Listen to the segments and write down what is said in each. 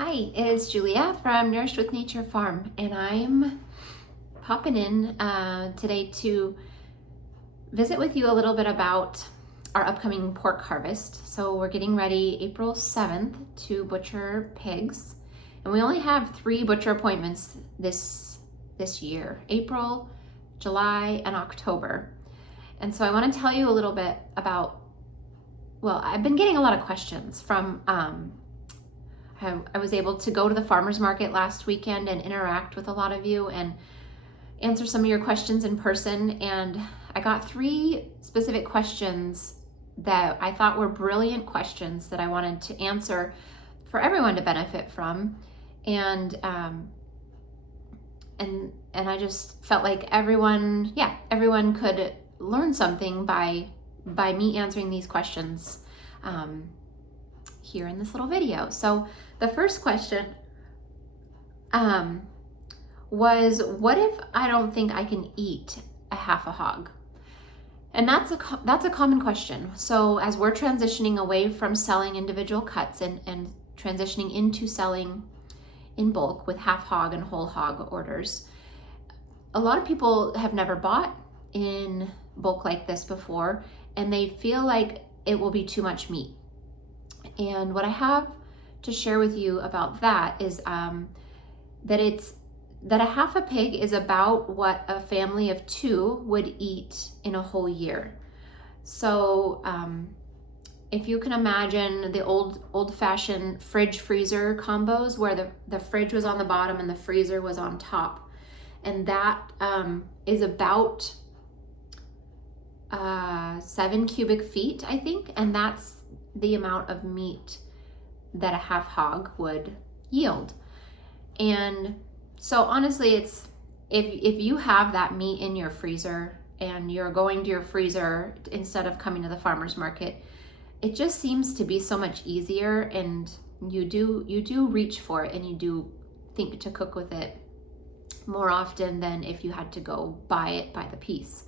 Hi, it's Julia from Nourished with Nature Farm, and I'm popping in today to visit with you a little bit about our upcoming pork harvest. So we're getting ready April 7th to butcher pigs, and we only have 3 butcher appointments this year: April, July, and October. And so I want to tell you a little bit about, well, I've been getting a lot of questions from I was able to go to the farmer's market last weekend and interact with a lot of you and answer some of your questions in person. And I got 3 specific questions that I thought were brilliant questions that I wanted to answer for everyone to benefit from. And I just felt like everyone could learn something by me answering these questions here in this little video. So the first question was, what if I don't think I can eat a half a hog? And that's a common question. So as we're transitioning away from selling individual cuts and transitioning into selling in bulk with half hog and whole hog orders, a lot of people have never bought in bulk like this before, and they feel like it will be too much meat. And what I have to share with you about that is that a half a pig is about what a family of 2 would eat in a whole year. So if you can imagine the old-fashioned fridge freezer combos where the fridge was on the bottom and the freezer was on top, and that is about 7 cubic feet, I think, and that's the amount of meat that a half hog would yield. And so honestly, it's if you have that meat in your freezer and you're going to your freezer instead of coming to the farmer's market, it just seems to be so much easier, and you do reach for it, and you do think to cook with it more often than if you had to go buy it by the piece.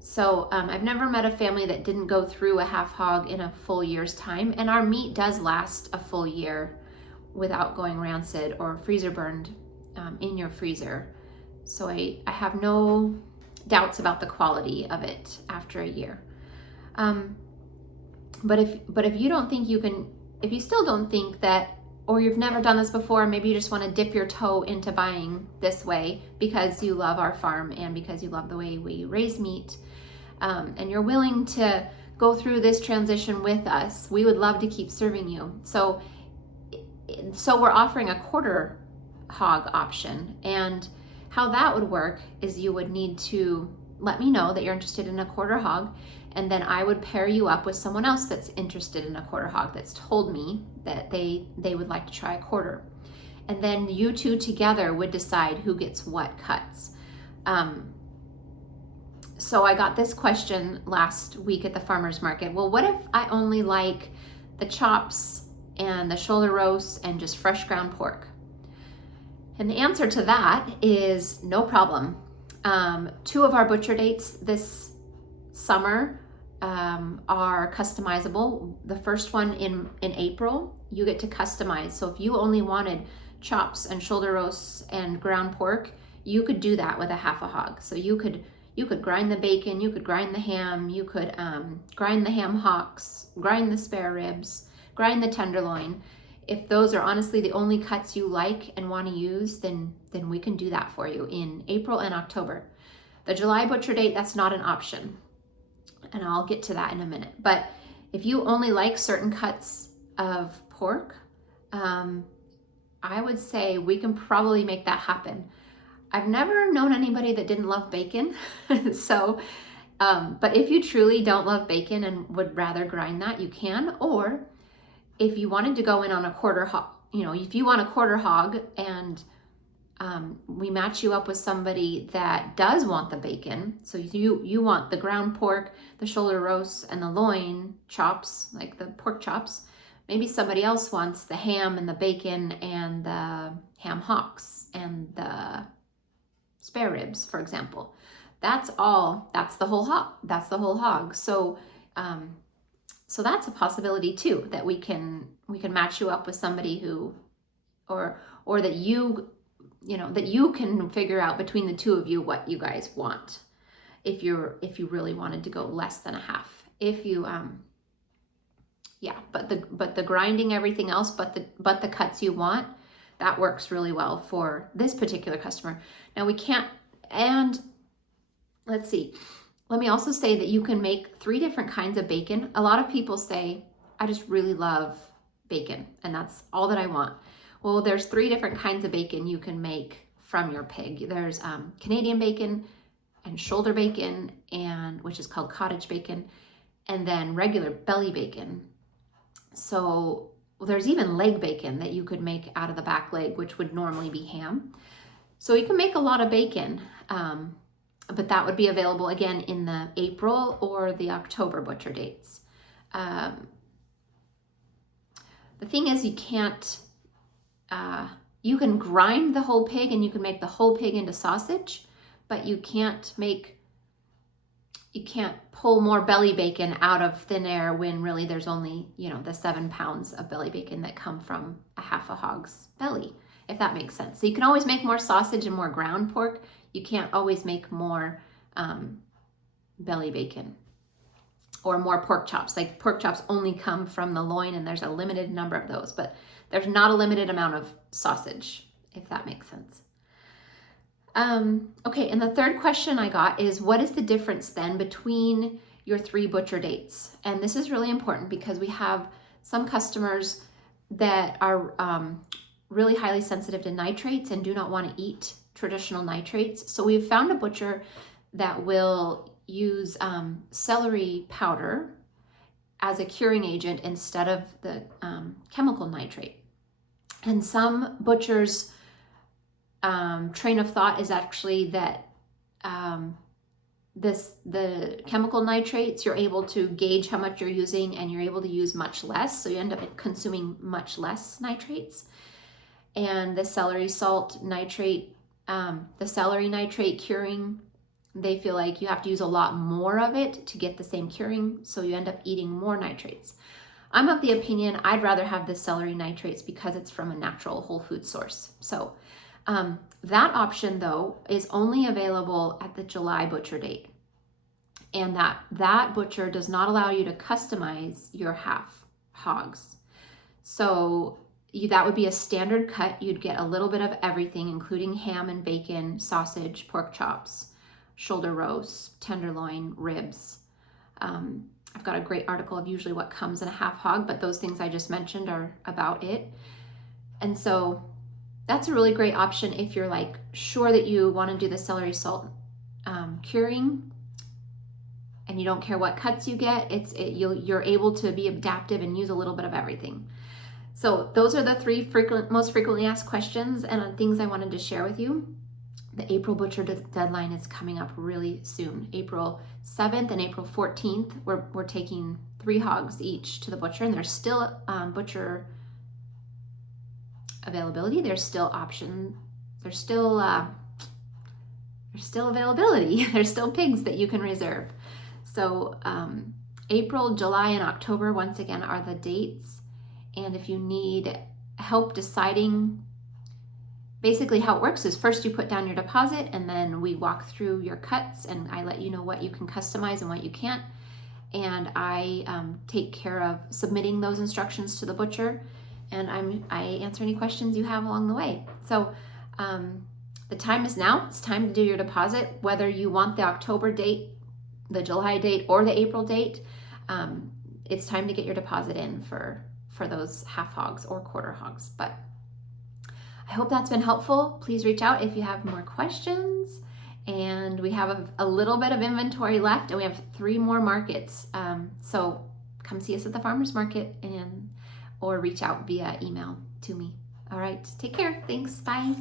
So I've never met a family that didn't go through a half hog in a full year's time, and our meat does last a full year without going rancid or freezer burned in your freezer. So I have no doubts about the quality of it after a year. But if you don't think you can, if you still don't think that, or you've never done this before, maybe you just want to dip your toe into buying this way because you love our farm and because you love the way we raise meat, and you're willing to go through this transition with us, we would love to keep serving you. So we're offering a quarter hog option, and how that would work is you would need to let me know that you're interested in a quarter hog, and then I would pair you up with someone else that's interested in a quarter hog that's told me that they would like to try a quarter. And then you two together would decide who gets what cuts. So I got this question last week at the farmer's market. Well, what if I only like the chops and the shoulder roasts and just fresh ground pork? And the answer to that is no problem. 2 of our butcher dates this summer are customizable. The first one in April, you get to customize. So if you only wanted chops and shoulder roasts and ground pork, you could do that with a half a hog. So you could grind the bacon, you could grind the ham, you could grind the ham hocks, grind the spare ribs, grind the tenderloin. If those are honestly the only cuts you like and want to use, then we can do that for you in April and October. The July butcher date, that's not an option, and I'll get to that in a minute. But if you only like certain cuts of pork, I would say we can probably make that happen. I've never known anybody that didn't love bacon. So, but if you truly don't love bacon and would rather grind that, you can. Or if you wanted to go in on a quarter hog, if you want a quarter hog and we match you up with somebody that does want the bacon. So you want the ground pork, the shoulder roasts, and the loin chops, like the pork chops. Maybe somebody else wants the ham and the bacon and the ham hocks and the spare ribs, for example. That's the whole hog. So so that's a possibility too, that we can match you up with somebody who or that you know, that you can figure out between the two of you what you guys want. If you really wanted to go less than a half, if you yeah, but the grinding everything else, but the cuts you want, that works really well for this particular customer. Now we can't, and let's see, let me also say that you can make 3 different kinds of bacon. A lot of people say, I just really love bacon and that's all that I want. Well, there's 3 different kinds of bacon you can make from your pig. There's Canadian bacon and shoulder bacon, and which is called cottage bacon, and then regular belly bacon. So there's even leg bacon that you could make out of the back leg, which would normally be ham. So you can make a lot of bacon, but that would be available again in the April or the October butcher dates. The thing is, you can't, you can grind the whole pig and you can make the whole pig into sausage, but you can't pull more belly bacon out of thin air when really there's only, you know, the 7 pounds of belly bacon that come from a half a hog's belly, if that makes sense. So you can always make more sausage and more ground pork. You can't always make more belly bacon or more pork chops. Like pork chops only come from the loin and there's a limited number of those, but there's not a limited amount of sausage, if that makes sense. Okay, and the third question I got is, what is the difference then between your 3 butcher dates? And this is really important because we have some customers that are really highly sensitive to nitrates and do not want to eat traditional nitrates. So we've found a butcher that will use celery powder as a curing agent instead of the chemical nitrate. And some butchers' train of thought is actually that the chemical nitrates, you're able to gauge how much you're using and you're able to use much less, so you end up consuming much less nitrates. And the celery salt nitrate, the celery nitrate curing, they feel like you have to use a lot more of it to get the same curing, so you end up eating more nitrates. I'm of the opinion I'd rather have the celery nitrates because it's from a natural whole food source. So that option, though, is only available at the July butcher date. And that butcher does not allow you to customize your half hogs. So that would be a standard cut. You'd get a little bit of everything, including ham and bacon, sausage, pork chops, shoulder roast, tenderloin, ribs. I've got a great article of usually what comes in a half hog, but those things I just mentioned are about it. And so that's a really great option if you're like sure that you want to do the celery salt curing and you don't care what cuts you get. You're able to be adaptive and use a little bit of everything. So those are the 3 most frequently asked questions and things I wanted to share with you. The April butcher deadline is coming up really soon. April 7th and April 14th, we're taking 3 hogs each to the butcher, and there's still butcher availability. There's still option. There's still availability. There's still pigs that you can reserve. So April, July, and October, once again, are the dates. And if you need help deciding, basically how it works is first you put down your deposit and then we walk through your cuts and I let you know what you can customize and what you can't. And I take care of submitting those instructions to the butcher, and I answer any questions you have along the way. So the time is now. It's time to do your deposit, whether you want the October date, the July date, or the April date. It's time to get your deposit in for those half hogs or quarter hogs. But I hope that's been helpful. Please reach out if you have more questions. And we have a little bit of inventory left, and we have 3 more markets. So come see us at the farmer's market or reach out via email to me. All right, take care. Thanks. Bye.